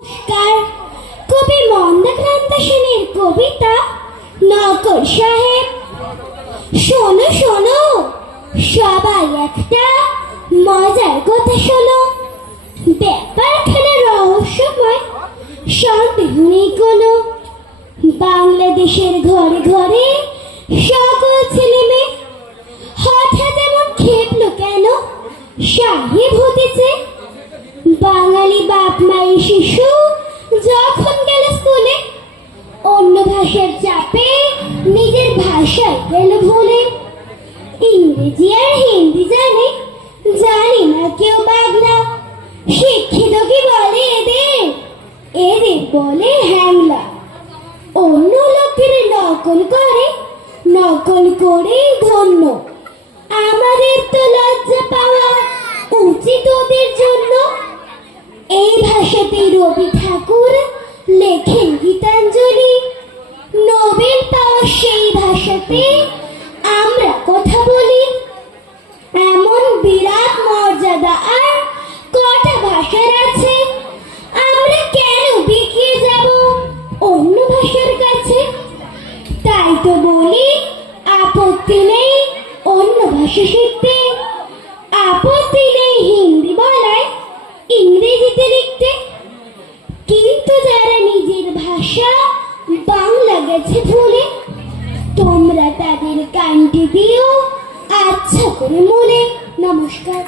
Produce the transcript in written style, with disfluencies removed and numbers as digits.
নমস্কার। কবি মন্দাক্রান্ত সেনের কবিতা নকল সাহেব। শোনো শোনো সবাই একটা মজার কথা শোনো। ব্যাপারখানা রহস্যময়, সন্দেহ নেই কোনো। বাংলাদেশের ঘরে ঘরে সকল ছেলে মেয়ে হঠাৎ এমন খেপলো কেন? সাহেব হতেছে। বাঙালি বাপ মায়ের শিশু যখন গেল স্কুলে, অন্য ভাষার চাপে নিজের ভাষায় গেল ভুলে। ইংরেজি আর হিন্দি জানে, জানি না কেউ বাংলা। শিক্ষিত কি বলে এদের? এদের বলে হ্যাংলা। অন্য লোকের নকল করে, নকল করেই ধন্য। আমাদের তো লজ্জা পাওয়া উচিত ওদের জন্য। এই ভাষাতেই রবি ঠাকুর লেখেন গীতাঞ্জলি। নোবেল পাওয়া সেই ভাষাতে আমরা কথা বলি। এমন বিরাট মর্যাদা আর কটা ভাষার আছে, আমরা কেন বিকিয়ে যাব অন্য ভাষার কাছে? তাই তো বলি আপত্তি নেই অন্য ভাষা শিখতে, আপত্তি নেই হিন্দি বলায়, ইংরেজিতে লিখতে। কিন্তু যারা নিজের ভাষা বাংলা গেছে ভুলে, তোমরা তাদের কানটি দিও আচ্ছা করে মনে। নমস্কার।